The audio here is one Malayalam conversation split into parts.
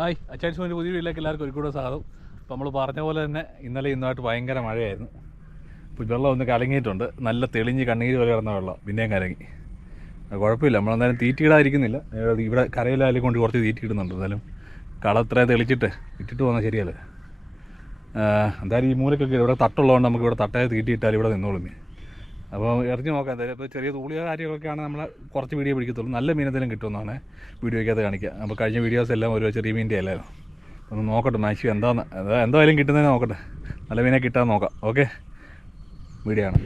ഹായ് അച്ചാൻസ്മെന്റ് പുതിയ വീട്ടിലേക്ക് എല്ലാവർക്കും ഒരു കൂടെ സ്വാഗതം. അപ്പോൾ നമ്മൾ പറഞ്ഞ പോലെ തന്നെ ഇന്നലെ ഇന്നുമായിട്ട് ഭയങ്കര മഴയായിരുന്നു. ഇപ്പോൾ വെള്ളം ഒന്ന് കലങ്ങിയിട്ടുണ്ട്. നല്ല തെളിഞ്ഞ് കണ്ണീര് പോലെ കിടന്ന വെള്ളം. പിന്നെയും കലങ്ങി. കുഴപ്പമില്ല. നമ്മളെന്തായാലും തീറ്റിയിടാതിരിക്കുന്നില്ല. ഇവിടെ കരയിലായാലും കൊണ്ട് കുറച്ച് തീറ്റിയിടുന്നുണ്ട്. എന്തായാലും കള ഇത്രയും തെളിച്ചിട്ട് ഇട്ടിട്ട് പോകുന്നത് ശരിയല്ല? എന്തായാലും ഈ മൂലക്കൊക്കെ ഇവിടെ തട്ടുള്ളതുകൊണ്ട് നമുക്ക് ഇവിടെ തട്ടയെ തീറ്റിയിട്ടാൽ ഇവിടെ നിന്നോളും അപ്പോൾ എറിഞ്ഞ് നോക്കാം എന്തായാലും ഇപ്പോൾ ചെറിയ തൂളിയോ കാര്യങ്ങളൊക്കെയാണ് നമ്മൾ കുറച്ച് വീഡിയോ പിടിക്കത്തുള്ളൂ. നല്ല മീനെന്തെങ്കിലും കിട്ടുമെന്നാണ് വീഡിയോയ്ക്കകത്ത് കാണിക്കുക. അപ്പോൾ കഴിഞ്ഞ വീഡിയോസ് എല്ലാം ഒരു ചെറിയ മീന്റെ അല്ലായിരുന്നു ഒന്ന് നോക്കട്ടെ മാക്സിമം എന്താന്ന് എന്താ എന്തായാലും കിട്ടുന്നതിന് നോക്കട്ടെ. നല്ല മീനെ കിട്ടാൻ നോക്കാം ഓക്കെ? വീഡിയോ ആണ്.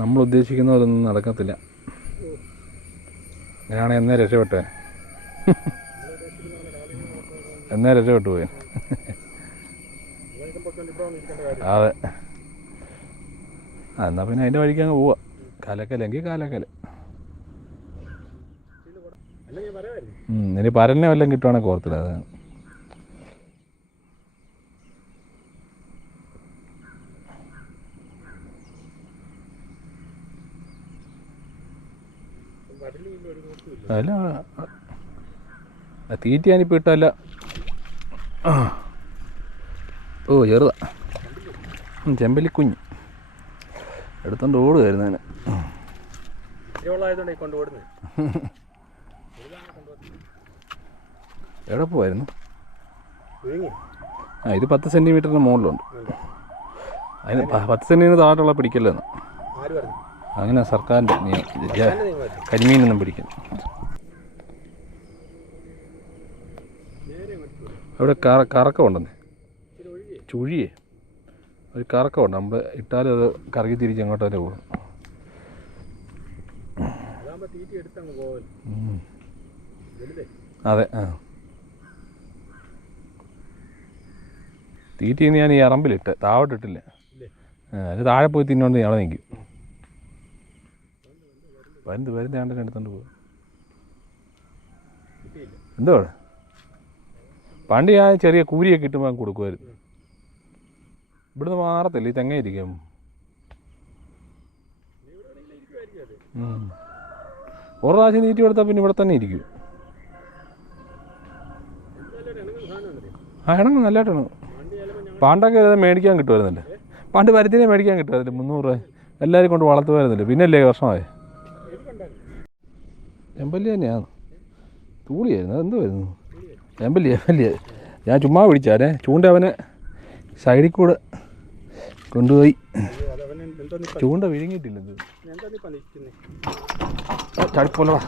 നമ്മൾ ഉദ്ദേശിക്കുന്ന അതൊന്നും നടക്കത്തില്ല. അങ്ങനെയാണെങ്കിൽ എന്നേ രക്ഷപ്പെട്ടെ. എന്നേ രക്ഷപ്പെട്ടു പോയി. അതെ. ആ എന്നാൽ പിന്നെ അതിന്റെ വഴിക്ക് അങ്ങ് പോവാം. കാലക്കലെങ്കിൽ കാലക്കൽ. ഇനി പരന്നെ വല്ലതും കിട്ടുവാണെങ്കിൽ കോർത്തില്ല അത് അല്ല തീറ്റ ഞാനിപ്പോൾ ഇട്ടല്ല ഓ ചെറുതാ. ചെമ്പല്ലിക്കുഞ്ഞ്. എടുത്തോണ്ട് ഓടുമായിരുന്നു അതിന് എവിടെ പോവായിരുന്നു? ആ ഇത് പത്ത് സെന്റിമീറ്ററിന് മുകളിലുണ്ട്. അതിന് പത്ത് സെന്റിമീറ്റർ താഴെയുള്ള പിടിക്കല്ലെന്ന് അങ്ങനെ സർക്കാരിന്റെ നിയമം. കരിമീനൊന്നും പിടിക്കുന്നു അവിടെ കറ കറക്കമുണ്ടെന്നേ ചുഴിയേ. ഒരു കറക്കമുണ്ട്. നമ്മൾ ഇട്ടാലും അത് കറങ്ങി തിരിച്ച് അങ്ങോട്ട് തന്നെ പോകും. അതെ ആ. തീറ്റി ഞാൻ ഈ അറമ്പിലിട്ട് ആ, അത് താഴെ പോയി തിന്നോണ്ട് ഞങ്ങൾ നിൽക്കും വരുന്നത് വരുന്ന ഞാൻ എടുത്തോണ്ട് പോകും എന്തോ? പണ്ട് ഞാൻ ചെറിയ കൂരിയൊക്കെ കിട്ടുമ്പോൾ കൊടുക്കുമായിരുന്നു ഇവിടുന്ന് മാറത്തില്ല ഈ തെങ്ങ ഇരിക്കും. ഒരു പ്രാവശ്യം തീറ്റി കൊടുത്താൽ പിന്നെ ഇവിടെ തന്നെ ഇരിക്കും. ആ ഇണങ്ങും നല്ലതായിട്ടാണ് പാണ്ടൊക്കെ മേടിക്കാൻ കിട്ടുമായിരുന്നല്ലേ? പണ്ട് പരുത്തിനെ മേടിക്കാൻ കിട്ടുമായിരുന്നില്ല? മുന്നൂറ് രൂപ. എല്ലാവരും കൊണ്ട് വളർത്തുമായിരുന്നില്ല പിന്നല്ലേ വർഷമായി? എമ്പല്ലി തന്നെയാണ് തൂളിയായിരുന്നു അതെന്തുമായിരുന്നു എമ്പല്ലി എമ്പല്ലി ഞാൻ ചുമ്മാ പിടിച്ചാലേ ചൂണ്ട അവനെ സൈഡിൽ കൂടെ കൊണ്ടുപോയി. ചൂണ്ട വിഴുങ്ങിയിട്ടില്ല ഇത്. എന്താ നിപ്പ നിൽക്കുന്നേ ചടിപ്പോലടാ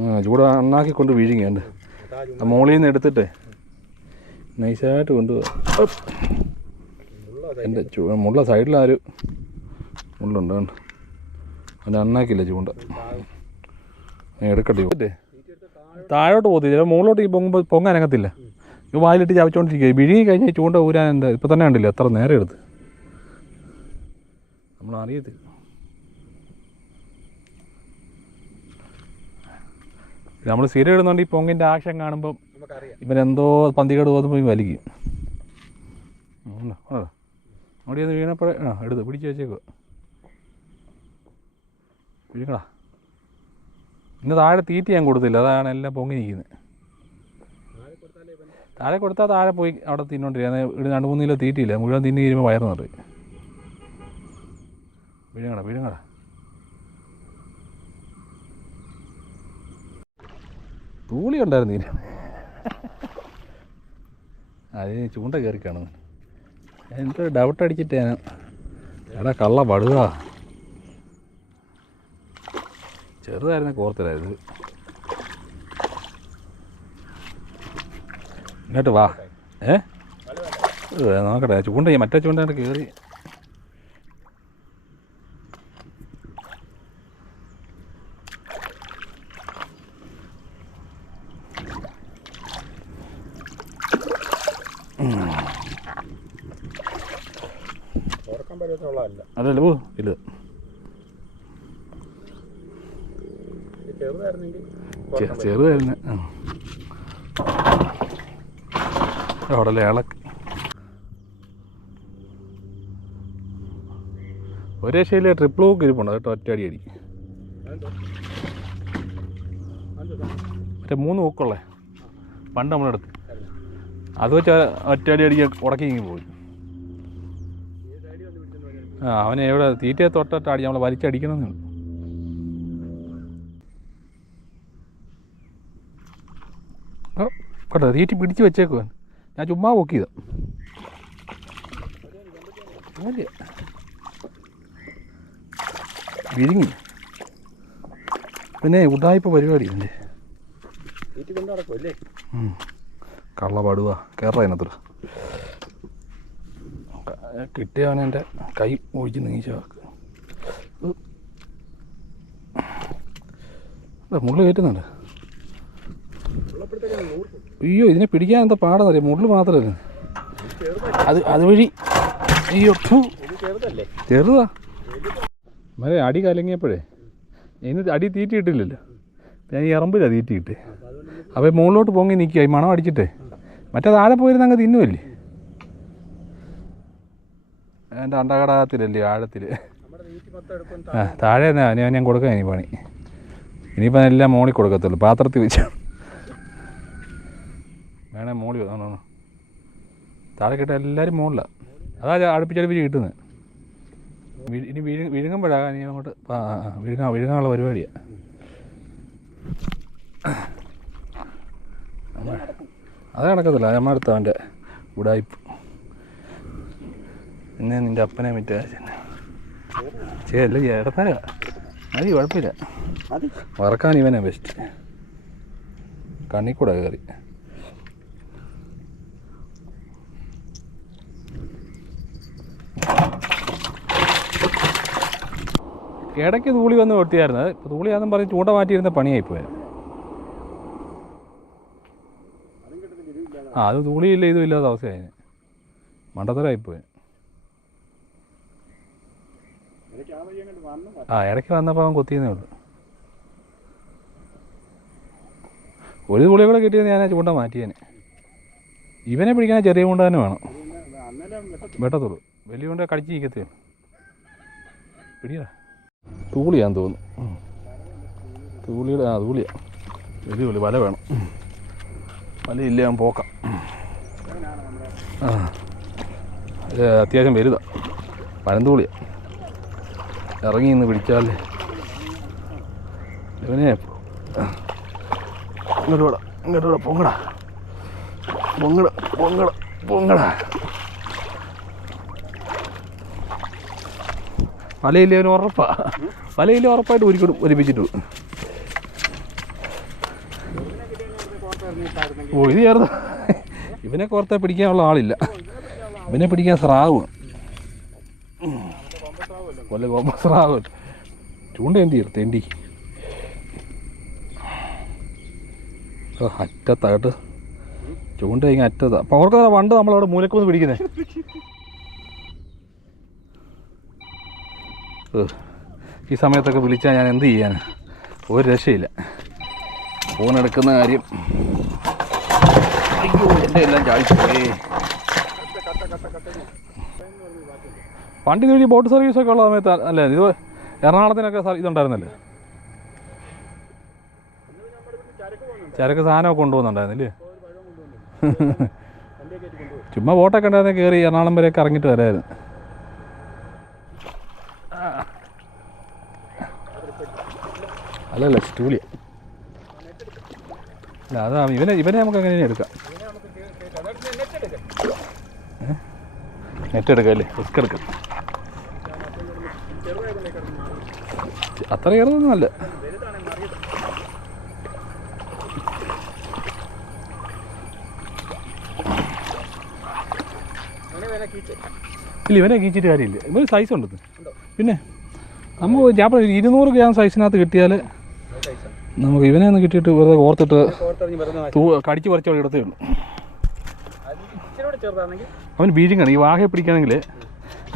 ആ ചൂട് അണ്ണാക്കി കൊണ്ട് വിഴുങ്ങിയുണ്ട്. ആ മോളിൽ നിന്ന് എടുത്തിട്ട്. നൈസായിട്ട് കൊണ്ടുപോകാം എന്റെ ചൂ മുള്ള സൈഡിലാരും മുള്ളുണ്ട് കണ്ടോ? അതിന്റെ അണ്ണാക്കില്ല ചൂണ്ട. എടുക്കട്ടെ. താഴോട്ട് പോകത്തില്ല. മുകളിലോട്ട് ഈ പൊങ്ങുമ്പോൾ പൊങ്ങാനങ്ങത്തില്ല വായിലിട്ട് ചവച്ചുകൊണ്ടിരിക്കുക വിഴുങ്ങി കഴിഞ്ഞാൽ ചൂണ്ട ഊരാൻ എന്താ? ഇപ്പം തന്നെ കണ്ടില്ല? എത്ര നേരം എടുത്ത്. നമ്മൾ അറിയത്തില്ല. നമ്മൾ സ്ഥിരം ഇടുന്നുണ്ട് ഈ പൊങ്ങിന്റെ ആക്ഷൻ കാണുമ്പം ഇവരെന്തോ പന്തികേട് തോന്നുമ്പോൾ വലിക്കും. അവിടെ ഒന്ന് വീണപ്പോഴേ ആ എടുത്ത് പിടിച്ച് വെച്ചേക്കുക വിഴുങ്ങടാ. ഇന്ന് താഴെ തീറ്റ ഞാൻ കൊടുത്തില്ല. അതാണ് എല്ലാം പൊങ്ങി നിൽക്കുന്നത് താഴെ കൊടുത്താൽ താഴെ പോയി അവിടെ തിന്നോണ്ടിരിക്കുക ഇവിടെ രണ്ട് മൂന്ന് കിലോ തീറ്റിയില്ല? മുഴുവൻ തിന്നു കഴിയുമ്പോൾ വയറ് നിറയും. വിഴുങ്ങടാ വിഴുങ്ങടാ. തൂളി ഉണ്ടായിരുന്നു അത് ചൂണ്ട കയറി കാണുന്നു. എന്തോ ഡൗട്ട് അടിച്ചിട്ട് ഞാൻ എടാ കള്ള പടുക ചെറുതായിരുന്നു കോർത്തിലായത് ഇങ്ങോട്ട് വാ. ഏ? നോക്കട്ടെ. ചൂണ്ട മറ്റേ ചൂണ്ടയുടെ കയറി അതല്ലേ പോ. ഇത് ചെറുതായിരുന്നു ആ. അവിടെ ഇളക്ക് ഒരേ ശൈലി ട്രിപ്പിൾ ഹൂക്ക് ഇരിപ്പുണ്ട്. കേട്ടോ ഒറ്റ അടി മറ്റേ മൂന്ന് ഹൂക്കുള്ളേ പണ്ട് നമ്മളെടുത്ത് അത് വെച്ച് ഒറ്റയടി അടിക്ക് ഉടക്കി ഇങ്ങനെ പോയി. ആ അവനെ എവിടെ? തീറ്റയെ തൊട്ടിട്ട് അടി നമ്മളെ വലിച്ചടിക്കണമെന്നുണ്ട് കേട്ടോ തീറ്റി പിടിച്ച് വെച്ചേക്കുവാൻ ഞാൻ ചുമ്മാ വോക്ക് ചെയ്ത. വിരിങ്ങി പിന്നെ ഉടായ്പ പരിപാടി അല്ലേ കള്ള പാടുക കയറ അതിനകത്തോട് കിട്ടിയവൻ എന്റെ കൈ ഒഴിച്ച് നീച്ച മുകളിൽ കയറ്റുന്നുണ്ട്. അയ്യോ ഇതിനെ പിടിക്കാൻ എന്താ പാടാന്നറിയാം? മുള്ളു മാത്രമല്ല? അത് അതുവഴി അയ്യോ ചെറുതാ. മരെ അടി കലങ്ങിയപ്പോഴേ. ഇന്ന് അടി തീറ്റി ഇട്ടില്ലല്ലോ ഞാൻ ഈ ഇറമ്പിലാണ് തീറ്റി ഇട്ട് അപ്പോൾ മുകളിലോട്ട് പൊങ്ങി നിൽക്കുക ഈ മണം അടിച്ചിട്ടേ. മറ്റേ താഴെ പോയിരുന്ന അങ്ങ് തിന്നുമല്ലേ എന്റെ അണ്ടകടാകത്തിലല്ലേ ആഴത്തിൽ താഴെ തന്നെ ഞാൻ കൊടുക്കാം ഇനി പണി. ഇനിയിപ്പോൾ എല്ലാം മോളിൽ കൊടുക്കത്തുള്ളൂ പാത്രത്തിൽ വെച്ച്. വേണേ മോളി വന്നോ താഴെ കിട്ടാൻ എല്ലാവരും മുകളിലാണ് അതാ അടുപ്പിച്ചടുപ്പിച്ച് കിട്ടുന്നത് ഇനി വിഴു വിഴുങ്ങുമ്പോഴാണ് ഇനി അങ്ങോട്ട് വിഴുങ്ങാ വിഴുങ്ങാനുള്ള പരിപാടിയാണ് അത് നടക്കത്തില്ല. നമ്മൾ അടുത്ത അവന്റെ ഉടായ്പ്. പിന്നെ നിന്റെ അപ്പനെ മറ്റേ. ചെയ്യല്ല അല്ല അത് കുഴപ്പമില്ല. വറക്കാൻ ഇവനാ ബെസ്റ്റ് കണ്ണിക്കൂടെ കൂടെ കയറി. ഇടയ്ക്ക് തൂളി വന്ന് വെട്ടിയായിരുന്നത് ഇപ്പോൾ ആണെന്ന് പറഞ്ഞ് ചൂണ്ട മാറ്റിയിരുന്ന പണിയായി പോയത്. ആ അത് തൂളിയില്ല ഇതും ഇല്ലാത്ത അവസ്ഥയായി. മണ്ടത്തരമായിപ്പോയി. ആ ഇടയ്ക്ക് വന്നപ്പോൾ അവൻ കൊത്തിയെന്നേ ഉള്ളൂ. ഒരു തുളി കൂടെ കിട്ടിയത് ഞാൻ ചൂണ്ട മാറ്റിയേനെ. ഇവനെ പിടിക്കാൻ ചെറിയ ചൂണ്ട തന്നെ വേണം. വെട്ടത്തുള്ളൂ. വലിയ കൊണ്ട് കടിച്ച് പിടിയാ തൂളിയാന്ന് തോന്നുന്നു. തൂളിയുടെ ആ തൂളിയാ. വലിയ വലിയ വല വേണം. വല വലയില്ല ഞാൻ പോക്കാം. ആ. അത്യാവശ്യം വലുതാ. പനന്തൂളിയാ. ഇറങ്ങി നിന്ന് പിടിച്ചാലേ. ഇവനെ ഇങ്ങോട്ട് വേടാ ഇങ്ങോട്ട് വേടാ പൊങ്ങടാ. പൊങ്ങട പൊങ്ങട പൊങ്ങടാ. വലയില്ല അവന് ഉറപ്പാ. വലയില്ല ഉറപ്പായിട്ട് ഒരിക്കലും ഒരുമിച്ചിട്ടു. ഓ ചേർന്ന്. ഇവനെ കോർത്താൽ പിടിക്കാനുള്ള ആളില്ല. ഇവനെ പിടിക്കാൻ സ്രാവ്. കൊല്ല കോമ്പ സ്രാവ്. ചൂണ്ട എന്ത് തെണ്ടി. ഓ, അറ്റത്തായിട്ട്. ചൂണ്ട ഇങ്ങനെ അറ്റത്താ. അപ്പോൾ അവർക്ക് പണ്ട് നമ്മളവിടെ മൂലക്കൊന്ന് പിടിക്കുന്നേ. ഈ സമയത്തൊക്കെ വിളിച്ചാൽ ഞാൻ എന്ത് ചെയ്യാൻ ഒരു രക്ഷയില്ല. ഫോൺ എടുക്കുന്ന കാര്യം. അയ്യോ എന്റെ എല്ലാം ചാടിപ്പോയേ. പണ്ട് ഇതുവഴി ബോട്ട് സർവീസൊക്കെ ഉള്ള സമയത്ത് അല്ലേ ഇത് എറണാകുളത്തിനൊക്കെ ഇതുണ്ടായിരുന്നല്ലേ? ചരക്ക് സാധനമൊക്കെ കൊണ്ടുപോകുന്നുണ്ടായിരുന്നില്ലേ? ചുമ്മാ ബോട്ടൊക്കെ ഉണ്ടായിരുന്നെ കയറി എറണാകുളം വരെയൊക്കെ ഇറങ്ങിയിട്ട് വരായിരുന്നു. അല്ലല്ല സ്റ്റൂളിയ അല്ല അതാ ഇവനെ ഇവനെ നമുക്ക് അങ്ങനെ എടുക്കാം. നെറ്റ് എടുക്കാം അല്ലേ? റിസ്ക് എടുക്കാം. അത്ര കയറുന്നൊന്നും അല്ല. ഇല്ല ഇവനെ കീച്ചിട്ട് കാര്യമില്ല. ഇവന് സൈസ് ഉണ്ട് ഇത്. പിന്നെ നമ്മൾ ഞാൻ പറഞ്ഞു, ഇരുന്നൂറ് ഗ്രാം സൈസിനകത്ത് കിട്ടിയാൽ നമുക്ക് ഇവനെ ഒന്ന് കിട്ടിയിട്ട് വെറുതെ ഓർത്തിട്ട് കടിച്ചു കടിച്ച് പറിച്ചോടെ ഇടത്തേ ഉള്ളൂ. അവൻ വീഴുങ്ങണം ഈ വാഹയെ പിടിക്കണമെങ്കിൽ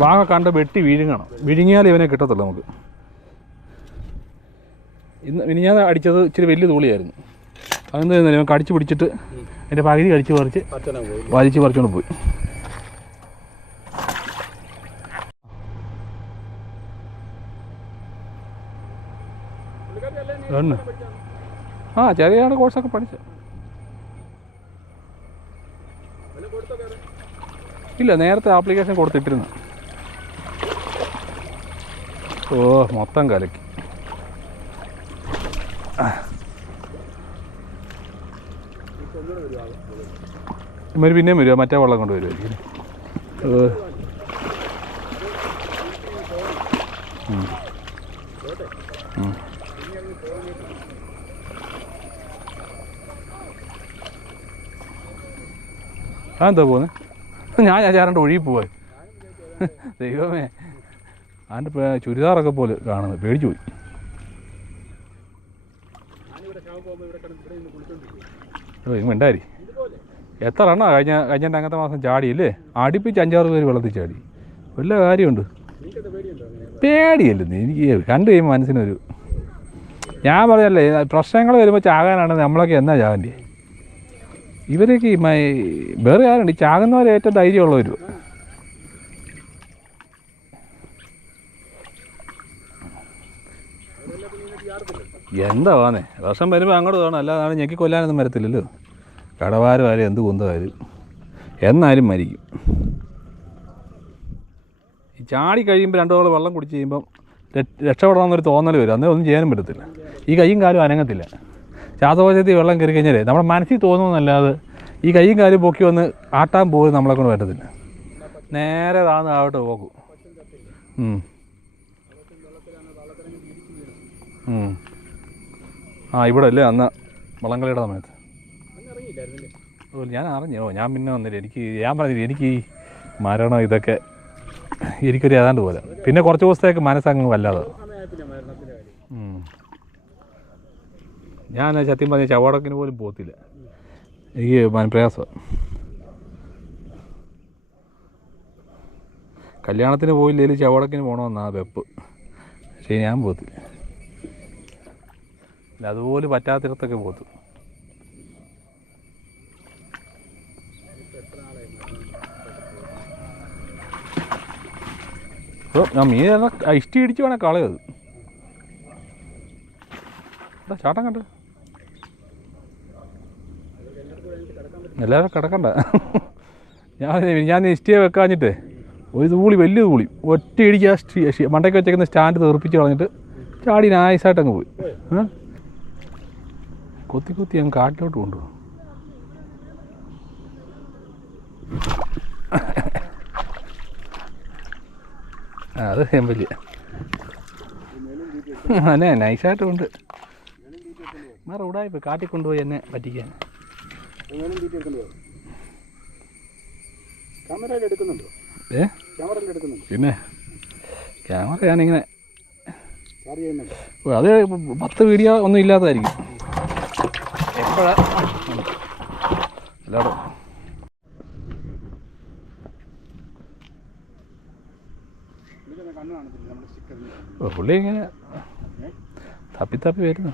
വാഹ കണ്ട വെട്ടി വീഴുങ്ങണം വിഴുങ്ങിയാൽ ഇവനെ കിട്ടത്തുള്ളൂ നമുക്ക്. ഇന്ന് ഇനി ഞാൻ അടിച്ചത് ഇച്ചിരി വലിയ തൂളിയായിരുന്നു. അതെന്താ ഇവൻ കടിച്ച് പിടിച്ചിട്ട് അതിന്റെ പകുതി കടിച്ച് പറിച്ച് വലിച്ചു പറിച്ചുകൊണ്ട് പോയി. പുള്ളിക്കാരി അല്ലേ നീ ആണ്. പഠിച്ചത്? ആ ചെറിയാണ് കോഴ്സൊക്കെ പഠിച്ചത്. ഇല്ല നേരത്തെ ആപ്ലിക്കേഷൻ കൊടുത്തിട്ടിരുന്നു. ഓ മൊത്തം കലക്കി. ഇമ്മര് പിന്നെയും വരുമോ മറ്റേ വെള്ളം കൊണ്ട് വരുമായിരിക്കും ആ എന്താ പോകുന്നത് ഞാൻ ചാരണ്ട് ഒഴുകി പോവാൻ ദൈവമേ. അതിന്റെ ചുരിദാറൊക്കെ പോലെ കാണുന്നത്. പേടിച്ചു പോയി. ഉണ്ടായി ഓ ഇതുപോലെ എത്ര എണ്ണ കഴിഞ്ഞ കഴിഞ്ഞ അങ്ങനത്തെ മാസം ചാടി അല്ലേ അടുപ്പിച്ച് അഞ്ചാറ് പേര് വെള്ളത്തിൽ ചാടി. വല്ല കാര്യമുണ്ട്? പേടിയല്ലേ എനിക്ക് കണ്ടു കഴിയുമ്പോൾ മനസ്സിനൊരു ഞാൻ പറയല്ലേ പ്രശ്നങ്ങൾ വരുമ്പോൾ ചാകാനാണ് നമ്മളൊക്കെ എന്നാ ചാകണ്ടേ ഇവരൊക്കെ വേറെ ആരുണ്ട്? ഈ ചാകുന്നവരെ ഏറ്റവും ധൈര്യമുള്ളവർ എന്താ വാന്നേ? വർഷം വരുമ്പോൾ അങ്ങോട്ട് തോന്നണം അല്ലാതെ ഞെക്കി കൊല്ലാനൊന്നും വരത്തില്ലല്ലോ. കടവാരും ആരും എന്ത് കുന്തമായാലും എന്നാലും മരിക്കും. ഈ ചാടി കഴിയുമ്പോൾ രണ്ടു തോളം വെള്ളം കുടിച്ച് കഴിയുമ്പം രക്ഷപ്പെടണമെന്നൊരു തോന്നൽ വരും. അന്നേരം ഒന്നും ചെയ്യാനും പറ്റത്തില്ല. ഈ കൈയും കാലും അനങ്ങത്തില്ല. ശ്വാസകോശത്തിൽ വെള്ളം കയറി കഴിഞ്ഞാലേ നമ്മുടെ മനസ്സിൽ തോന്നുന്നല്ലാതെ ഈ കൈയും കാലും പൊക്കി വന്ന് ആട്ടാൻ പോലും നമ്മളെ കൊണ്ട് പറ്റത്തില്ല. നേരെ താന്ന് ആവട്ടെ പോക്കും. ആ ഇവിടെ അല്ലേ അന്ന് വള്ളംകളിയുടെ സമയത്ത്. ഞാൻ അറിഞ്ഞോ. ഞാൻ പിന്നെ വന്നില്ല. എനിക്ക് ഞാൻ പറഞ്ഞില്ല. എനിക്ക് ഈ മരണം ഇതൊക്കെ എനിക്കൊരു ഏതാണ്ട് പോലെ. പിന്നെ കുറച്ച് ദിവസത്തേക്ക് മനസ്സങ്ങ് വല്ലാതെ ഞാൻ സത്യം പറഞ്ഞ ചവാടക്കിന് പോലും പോത്തില്ല. എനിക്ക് മനപ്രയാസം കല്യാണത്തിന് പോയില്ലെങ്കിൽ ചവാടക്കിന് പോകണമെന്നാ വെപ്പ്. പക്ഷേ ഞാൻ പോത്തില്ല. അതുപോലെ പറ്റാത്തിടത്തൊക്കെ പോത്തു. ഞാൻ മീൻ ഇഷ്ടി ഇടിച്ച് വേണേൽ കളയത് ചാട്ടം കണ്ട്? എല്ലാവരും കിടക്കണ്ട. ഞാൻ ഞാൻ ഇഷ്ടിയെ വെക്കാഞ്ഞിട്ട് ഒരു തൂളി വലിയ തൂളി ഒറ്റ ഇടിക്ക് ആ സ്റ്റി മണ്ടയ്ക്ക് വെച്ചേക്കുന്ന സ്റ്റാൻഡ് തെറിപ്പിച്ച് കളഞ്ഞിട്ട് ചാടി നായസായിട്ട് അങ്ങ് പോയി കൊത്തി കൊത്തി അങ്ങ് കാട്ടിലോട്ട് കൊണ്ടുപോകും അത് ചെമ്പല്ലി അന്നെ നൈസായിട്ടും ഉണ്ട് മാറ ഉടായിപ്പോയി കാട്ടിക്കൊണ്ടുപോയി എന്നെ പറ്റിക്കാൻ. എങ്ങനെയും തീറ്റി എടുക്കണ്ടോ ക്യാമറയിൽ എടുക്കുന്നുണ്ടോ? ഏ? ക്യാമറയിൽ എടുക്കുന്നുണ്ടോ? പിന്നെ ക്യാമറ ഞാനിങ്ങനെ അത് പത്ത് വീഡിയോ ഒന്നും ഇല്ലാത്തതായിരിക്കും. എപ്പോഴാ? ഓ, പുള്ളി ഇങ്ങനെ തപ്പി തപ്പി വരുന്നു.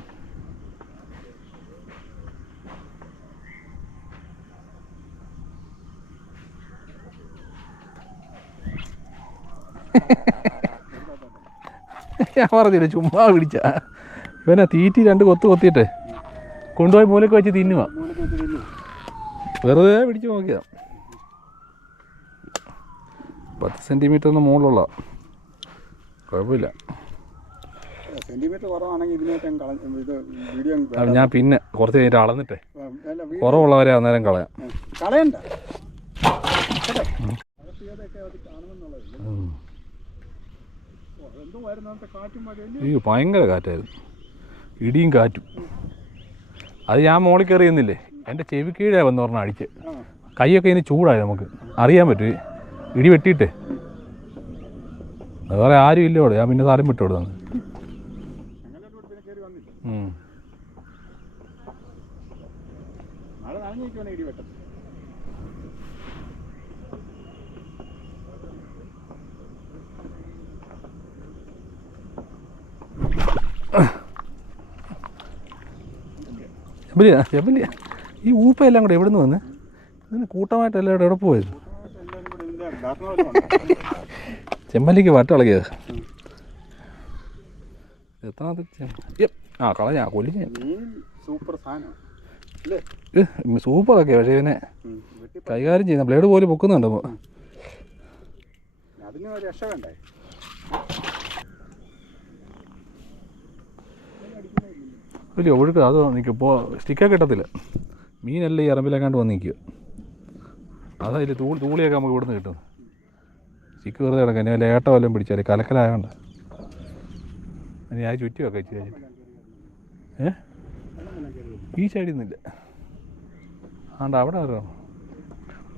ഞാൻ പറഞ്ഞില്ല ചുമ്മാ പിടിച്ച. ഇവനെ തീറ്റി രണ്ട് കൊത്ത് കൊത്തിയിട്ട്. കൊണ്ടുപോയി മൂലക്ക് വെച്ച് തിന്നുക വെറുതെ പിടിച്ചു നോക്കിയ. പത്ത് സെന്റിമീറ്ററിന് മുകളിലുള്ള. കുഴപ്പമില്ല. ഞാൻ പിന്നെ കുറച്ച് കഴിഞ്ഞിട്ട് അളന്നിട്ടേ. കുറവുള്ളവരെ അന്നേരം കളയാം. കളയണ്ട കേട്ടോ അകത്തിയതൊക്കെ അത് കാണുമെന്നുള്ളതല്ലേ ഉം. ഓ, അതെന്തോ ആയിരുന്നു അന്നത്തെ കാറ്റും മഴയല്ലേ അയ്യോ ഭയങ്കര കാറ്റായിരുന്നു. ഇടിയും കാറ്റും. അത് ഞാൻ മോളിൽ കയറിയുന്നില്ലേ എന്റെ ചെവി കീഴേ വന്ന് പറഞ്ഞാൽ അടിച്ച് കൈയൊക്കെ ഇനി ചൂടായി നമുക്ക്. അറിയാൻ പറ്റും. ഇടി വെട്ടിയിട്ടേ. വേറെ ആരും ഇല്ല ഞാൻ പിന്നെ സ്ഥലം വിട്ടു കൊടുത്തു ഞങ്ങളുടെ കൂടെ പിന്നെ കയറി വന്നില്ല മഴ നനഞ്ഞിരിക്കുവാണ് ഇടി വെട്ടം ചെമ്പലിയ ചെമ്പലിയ ഈ ഊപ്പ എല്ലാം കൂടെ എവിടെ നിന്ന് വന്ന്? ഇതിന് കൂട്ടമായിട്ട് എല്ലാവരും എവിടെ പോയത്? ചെമ്പല്ലിക്ക് വട്ട ഇളകിയത്. ആ കളഞ്ഞാ കൊല്ലിഞ്ഞ. സൂപ്പർ അല്ലേ സൂപ്പറൊക്കെ പക്ഷേ പിന്നെ. കൈകാര്യം ചെയ്യുന്ന ബ്ലേഡ് പോലും പൊക്കുന്നുണ്ട് അതിന് രക്ഷ വേണ്ടേ വലിയ ഒഴുക്ക് അത് നിൽക്കും ഇപ്പോൾ സ്റ്റിക്കൊക്കെ കിട്ടത്തില്ല. മീനെല്ലാം ഈ ഇറമ്പിലേക്കാണ്ട് വന്ന് നിൽക്കുക അതതിൽ തൂളി തൂളിയൊക്കെ നമുക്ക് ഇവിടുന്ന് കിട്ടും. സ്റ്റിക്ക് വെറുതെ കിടക്കാം. ഇനി വല്ല ഏട്ട വല്ലതും പിടിച്ചാൽ കലക്കലായതുകൊണ്ട് ഇനി ആ ചുറ്റി വെക്കാം ഇച്ചിരി. ഏ? ഈ സൈഡിൽ നിന്നില്ല ആണ്ട് അവിടെ അറിയാം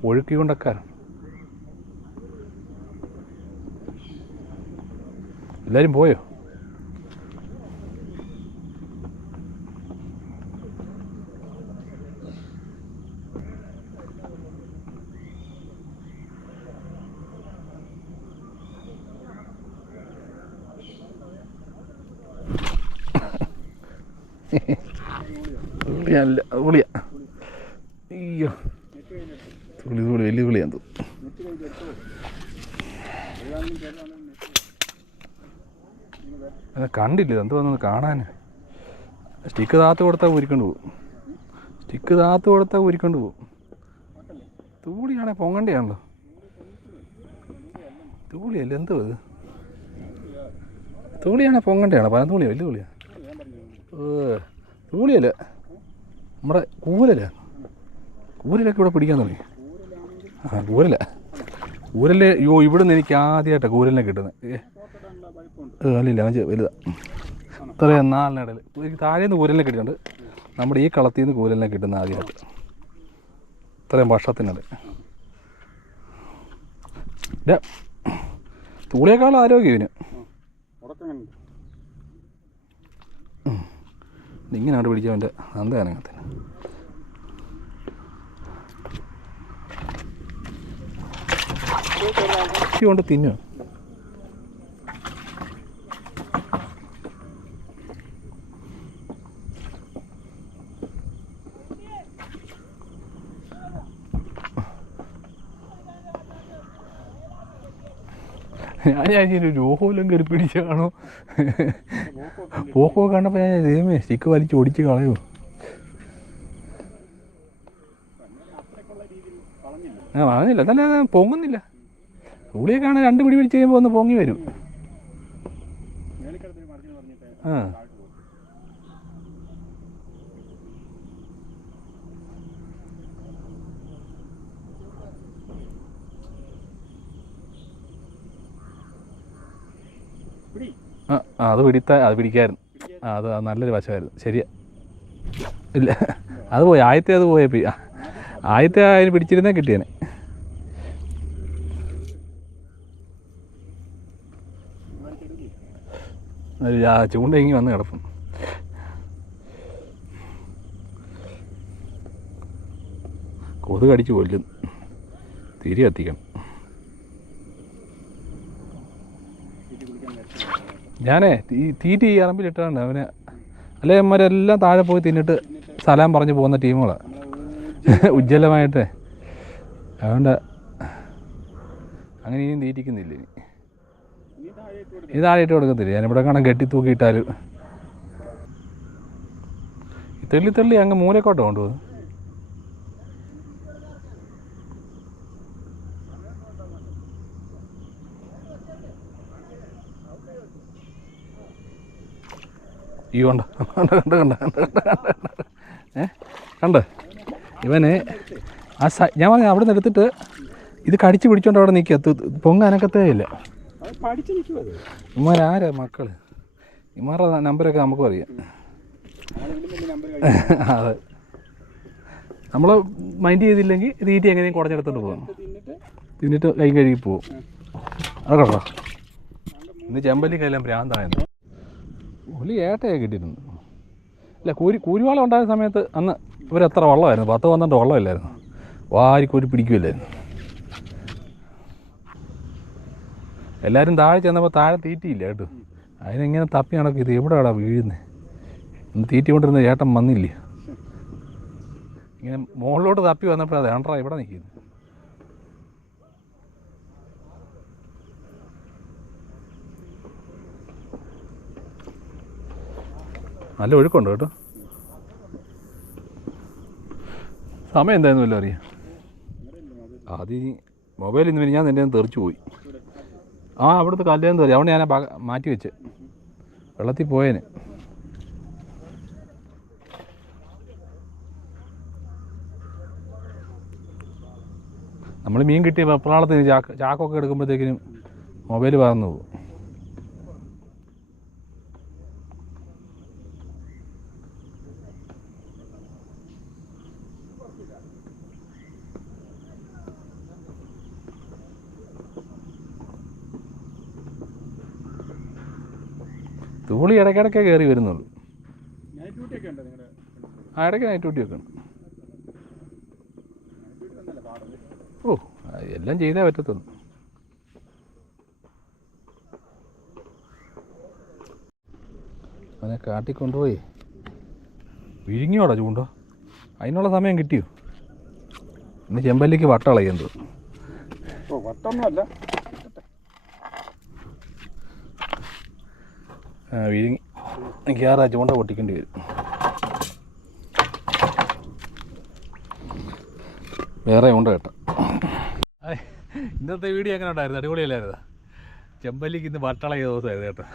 ഒഴുക്കി കൊണ്ടൊക്കെ എല്ലാവരും പോയോ? ഉള്ളിയല്ല ഉള്ളിയ അയ്യോ. തുള്ളി വലിയ അത് കണ്ടില്ല? എന്തോ വന്നത് കാണാൻ സ്റ്റിക്ക് താത്ത് കൊടുത്താൽ ഊരിക്കൊണ്ട് പോകും. സ്റ്റിക്ക് താത്ത് കൊടുത്താൽ ഊരിക്കൊണ്ട് പോകും. തൂളിയാണെ പൊങ്ങണ്ടിയാണല്ലോ. തൂളിയല്ല? എന്തോ ഇത്? തൂളിയാണെ പൊങ്ങണ്ടിയാണോ? പല തൂളിയാണ് വലിയ തൂളിയാ? ഏ തൂളിയല്ല? നമ്മുടെ കൂരല. കൂരലൊക്കെ ഇവിടെ പിടിക്കാൻ തുടങ്ങി. ആ കൂരല. കൂരൽ അയ്യോ ഇവിടുന്ന് എനിക്ക് ആദ്യമായിട്ടാണ് കൂരലിനെ കിട്ടുന്നത്. ഏ. അല്ലില്ല അഞ്ച് വലുതാ. ഇത്രയും നാലിനിടയിൽ എനിക്ക് താഴെ നിന്ന് കൂരലിനെ കിട്ടിയിട്ടുണ്ട്. നമ്മുടെ ഈ കളത്തിൽ നിന്ന് കൂരലിനെ കിട്ടുന്ന ആദ്യമായിട്ട്. ഇത്രയും വർഷത്തിനിടെ. തൂളിയേക്കാളും ആരോഗ്യം ഇവന് ഉറക്കങ്ങളുണ്ട് ഇങ്ങനെയാണ് പിടിച്ചവന്റെ അന്ത അങ്ങനത്തെ കൊണ്ട് തിന്നു ഞാൻ ഞാൻ രോഹോലും കയറി പിടിച്ച കാണോ. പോക്കോ കണ്ടപ്പോൾ ഞാൻ ദൈവമേ സ്റ്റിക്ക് വലിച്ച് ഓടിച്ച് കളയോ ആ വളഞ്ഞില്ല. അത് പൊങ്ങുന്നില്ല. ഉള്ളിയൊക്കെ ആണ് രണ്ട് പിടി പിടിച്ച് കഴിയുമ്പോൾ ഒന്ന് പൊങ്ങി വരും. ആ. ആ അത് പിടിത്താ അത് പിടിക്കായിരുന്നു. അത് നല്ലൊരു വശമായിരുന്നു. ശരിയാ. ഇല്ല അത് പോയി. ആദ്യത്തെ അത് പോയ ആ, ആദ്യത്തെ അതിന് പിടിച്ചിരുന്നേ കിട്ടിയേനെ. ചൂണ്ട ഇങ്ങി വന്ന് കിടക്കും കൊതുകടിച്ച് കൊല്ലും. തിരി കത്തിക്കണം. ഞാനേ തീ തീറ്റി ഈ ഇറമ്പിലിട്ടാണ് അവന് അല്ലേ അമ്മരെല്ലാം താഴെ പോയി തിന്നിട്ട് സലാം പറഞ്ഞു പോകുന്ന ടീമുകളാണ് ഉജ്ജ്വലമായിട്ടേ. അതുകൊണ്ട് അങ്ങനെ ഇനിയും തീറ്റിക്കുന്നില്ല ഇനി. ഈ താഴെ ഇട്ട് കൊടുക്കത്തില്ല ഞാനിവിടെ കാണാൻ കെട്ടി തൂക്കിയിട്ടാലും. ഈ തെള്ളി തെള്ളി അങ്ങ് മൂലക്കോട്ടം കൊണ്ടുപോകും ഈ കണ്ട. കണ്ട കണ്ട കണ്ട കണ്ട കണ്ട കണ്ട് ഇവന് ആ സ ഞാൻ പറഞ്ഞു അവിടെ നിന്ന് എടുത്തിട്ട് ഇത് കടിച്ച് പിടിച്ചോണ്ട് അവിടെ നിൽക്കുക പൊങ്ങ അനക്കത്തേ ഇല്ല. ഇമാരാരാ മക്കൾ? ഇമാരുടെ നമ്പരൊക്കെ നമുക്കും അറിയാം അതെ. നമ്മൾ മൈൻഡ് ചെയ്തില്ലെങ്കിൽ തീറ്റി എങ്ങനെയും കുറഞ്ഞെടുത്തോണ്ട് പോകും തിന്നിട്ട് കൈ കഴുകി പോകും അതൊക്കെ ഇന്ന് ചെമ്പല്ലിക്കെല്ലാം ഭ്രാന്തായിരുന്നു പുള്ളി ഏട്ടയെ കിട്ടിയിരുന്നു. ഇല്ല കൂരി കൂരിവാളം ഉണ്ടായ സമയത്ത് അന്ന് ഇവരെത്ര വള്ളമായിരുന്നു? പത്ത് പന്ത്രണ്ട് വള്ളമില്ലായിരുന്നു. വാരി കോരി പിടിക്കുമില്ലായിരുന്നു എല്ലാവരും താഴെ ചെന്നപ്പോൾ താഴെ തീറ്റിയില്ല കേട്ടോ. അതിനെങ്ങനെ തപ്പി നടക്കും ഇത് എവിടെയാടാ വീഴുന്നത് ഇന്ന് തീറ്റി കൊണ്ടിരുന്ന ചേട്ടൻ വന്നില്ല? ഇങ്ങനെ മുകളിലോട്ട് തപ്പി വന്നപ്പോഴത് ഏണ്ടാ ഇവിടെ നിൽക്കുന്നു നല്ല ഒഴുക്കുണ്ട് കേട്ടോ. സമയം എന്തായിരുന്നു വല്ലതും അറിയാം അത് മൊബൈൽ ഇന്ന് ഞാൻ എന്റെ തെറിച്ചു പോയി. ആ അവിടുത്തെ കല്ലേന്ന് തെറി. അവിടെ ഞാൻ മാറ്റി വെച്ച്. വെള്ളത്തിൽ പോയേന്. നമ്മൾ മീൻ കിട്ടിയ വെപ്രാളത്തിന് ചാക്ക് ചാക്കൊക്കെ എടുക്കുമ്പോഴത്തേക്കിനും മൊബൈൽ പറന്നു പോകും. തൂളി ഇടയ്ക്കിടയ്ക്കേ കയറി വരുന്നുള്ളൂ. ആ ഇടയ്ക്ക് നൈറ്റ് ഡ്യൂട്ടിയൊക്കെ ഉണ്ട്. ഓ എല്ലാം ചെയ്തേ പറ്റത്തുള്ളൂ. അവനെ കാട്ടിക്കൊണ്ടുപോയി. വിഴുങ്ങിയോടാ ചൂണ്ടോ? അതിനുള്ള സമയം കിട്ടിയോ? ഇന്ന് ചെമ്പല്ലിക്ക് വട്ടളയുന്നത് വട്ടൊന്നുമല്ല വിഴുങ്ങി ആറാ ചൂണ്ട പൊട്ടിക്കേണ്ടി വരും. വേറെ ഉണ്ട് കേട്ടോ. ഇന്നത്തെ വീഡിയോ എങ്ങനെ ഉണ്ടായിരുന്നു? അടിപൊളിയല്ലായിരുന്നു? ചെമ്പല്ലിക്ക് ഇന്ന് വട്ടളയ ദിവസമായിരുന്നു കേട്ടോ.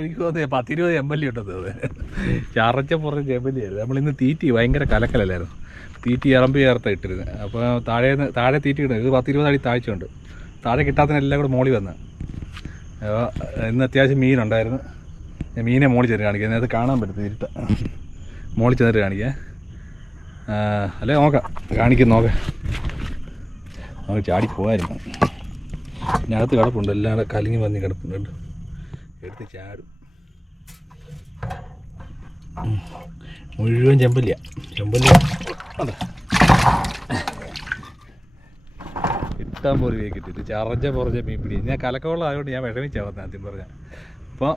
എനിക്ക് തോന്നിയത് പത്തിരുപത് ചെമ്പല്ലി ഉണ്ടെന്ന് തോന്നുന്നത് ചറച്ച പുറം ചെമ്പല്ലിയായിരുന്നു. നമ്മളിന്ന് തീറ്റി ഭയങ്കര കലക്കലല്ലായിരുന്നു. തീറ്റി ഇറമ്പ് ചേർത്ത് ഇട്ടിരുന്നത്. അപ്പോൾ താഴെ താഴെ തീറ്റി ഇടുന്നത്. ഇത് പത്തിരുപത് അടി താഴ്ചയുണ്ട്. താഴെ കിട്ടാത്തതിനെല്ലാം കൂടെ മോളി വന്ന്. ഇന്ന് അത്യാവശ്യം മീനുണ്ടായിരുന്നു. ഞാൻ മീനെ മോളി ചെന്ന് കാണിക്കാം. നേരത്തെ കാണാൻ പറ്റും ഇരുട്ട. മോളി ചെന്നിട്ട് കാണിക്കാം. അല്ലേ നോക്കാം. കാണിക്കും നോക്കാം. നമുക്ക് ചാടി പോകായിരുന്നു ഇതിനകത്ത് കിടപ്പുണ്ട്. എല്ലാം കലങ്ങി വന്ന് കിടപ്പുണ്ട്. എടുത്ത് ചാടും. മുഴുവൻ ചെമ്പല്ല ചെമ്പല്ല അതെ ഇട്ടാൻ പോലെ വേക്കിട്ടിട്ട് ചറഞ്ഞ പുറഞ്ഞ മീൻ പിടി ഞാൻ കലക്കവെള്ളം ആയതുകൊണ്ട് ഞാൻ വിഷമിച്ചാ വന്നത് ആദ്യം പറഞ്ഞ. അപ്പോൾ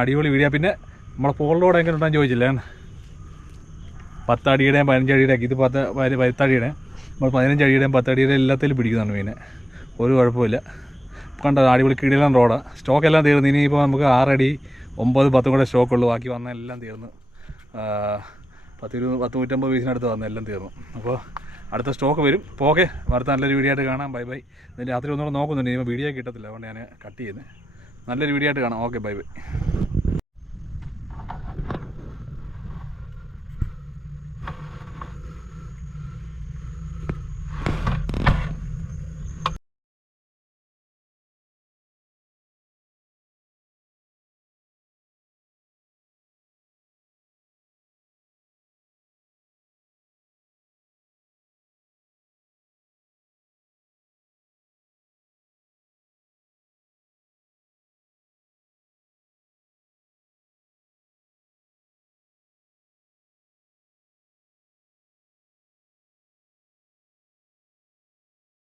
അടിപൊളി വീഡിയോ പിന്നെ നമ്മളെ പോളിലോട് എങ്ങനെ ഉണ്ടെന്ന് ചോദിച്ചില്ലേ. പത്തടിയുടെയും പതിനഞ്ചടിയുടെയും ഇത് പത്ത് പരുത്തടിയുടെ പത്തടിയുടെ നമ്മൾ പതിനഞ്ചടിയുടെയും പത്തടിയുടെയും എല്ലാത്തിലും പിടിക്കുന്നുണ്ട് മീനെ ഒരു കുഴപ്പമില്ല കണ്ടത് അടിപൊളി കിടിലൻ റോഡാണ് സ്റ്റോക്ക് എല്ലാം തീർന്നു. ഇനിയിപ്പോൾ നമുക്ക് ആറടി ഒമ്പത് പത്തും കൂടെ സ്റ്റോക്കുള്ളൂ ബാക്കി വന്ന എല്ലാം തീർന്നു. പത്ത് പത്തിരുപത് പത്ത് നൂറ്റമ്പത് പീസിനടുത്ത് വന്ന എല്ലാം തീർന്നു. അപ്പോൾ അടുത്ത സ്റ്റോക്ക് വരും. അപ്പോൾ ഓക്കെ. നല്ലൊരു വീഡിയോ ആയിട്ട് കാണാം. ബൈ ബൈ ഇതിന്റെ രാത്രി ഒന്നുകൂടെ നോക്കുന്നുണ്ട്. ഇനിയിപ്പോൾ വീഡിയോ കിട്ടത്തില്ല. അതുകൊണ്ട് ഞാൻ കട്ട് ചെയ്യുന്നത് നല്ലൊരു വീഡിയോ ആയിട്ട് കാണാം. Okay bye bye